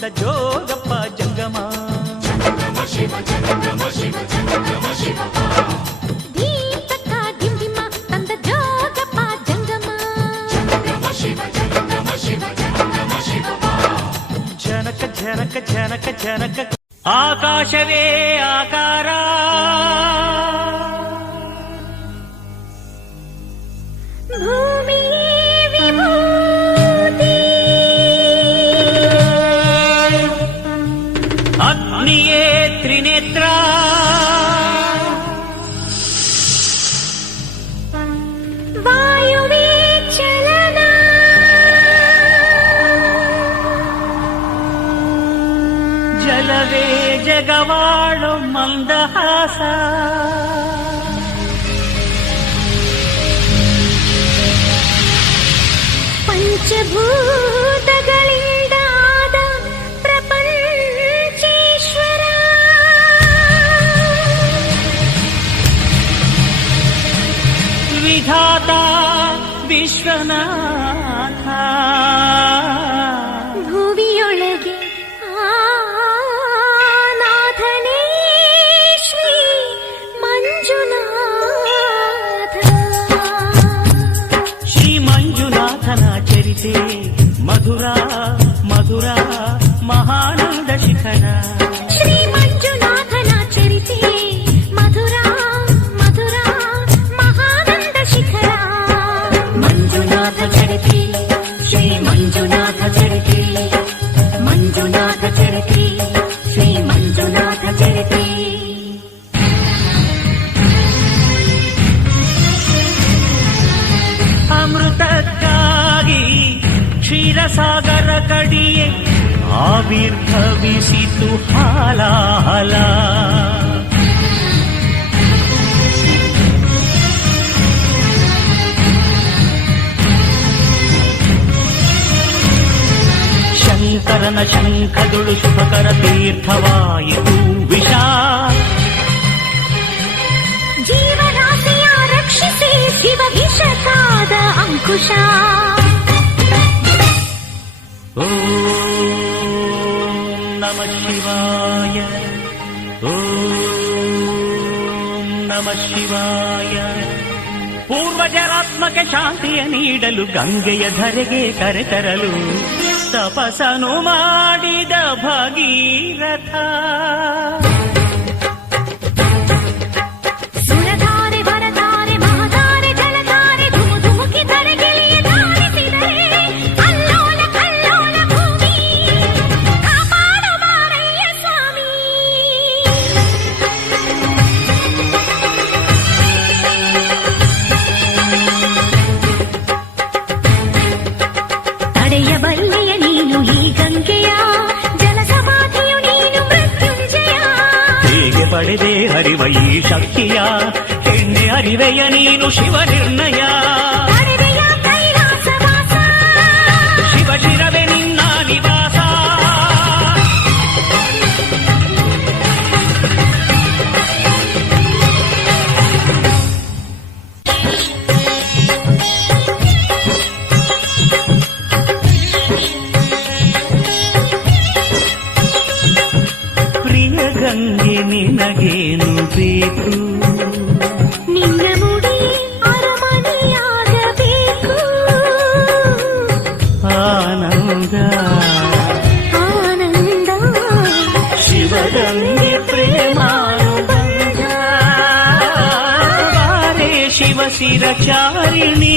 గోవింద జోగప్ప జంగమా. ఆకాశవే ఆకారా. భూ అగ్నియే త్రినేత్ర. జలవే జగవాడు మందహాస. పంచభూ ವಿಶ್ವನಾಥ ಭುವಿಯೊಳಗೆ ಆನಾಥನೇ ಶ್ರೀ ಮಂಜುನಾಥ ಶ್ರೀ ಮಂಜುನಾಥನ ಚರಿತೆ ಮಧುರ ಮಧುರ ಮಹಾನಂದ ಶಿಖರ ಕ್ಷೀರಸಾಗರ ಕಡಿಯೆ ಆವಿರ್ಭವಿಸಿತು ಹಾಲಾಹಲ ಶಂಕರನ ಶಂಖದುಳು ಶುಭಕರ ತೀರ್ಥವಾಯಿತು ವಿಷ ಜೀವರಾಶಿಯ ರಕ್ಷಿಸಿ ಶಿವ ವಿಷಕಾದ ಅಂಕುಶ ಓಂ ನಮ ಶಿವಾಯ ಓಂ ನಮ ಶಿವಾಯ ಪೂರ್ವಜರಾತ್ಮಕ ಶಾಂತಿಯ ನೀಡಲು ಗಂಗೆಯ ಧರೆಗೆ ಕರೆತರಲು ತಪಸನು ಮಾಡಿದ ಭಗೀರಥ. ಪಡೆದೆ ಹರಿವ ಈ ಶಕ್ತಿಯ ಎಣ್ಣೆ ಅರಿವೆಯ ನೀನು ಶಿವ ನಿರ್ಣಯ ಗಂಗೆ ನಿನಗೇನು ಬೇಕು ನಿನ್ನ ಮುಡಿ ಅರಮನೆಯಾಗಬೇಕು ಆನಂದ ಆನಂದ ಶಿವಗಂಗೆ ಪ್ರೇಮಾನುಬಂಧ ಬಾರೆ ಶಿವ ಶಿರಚಾರಿಣಿ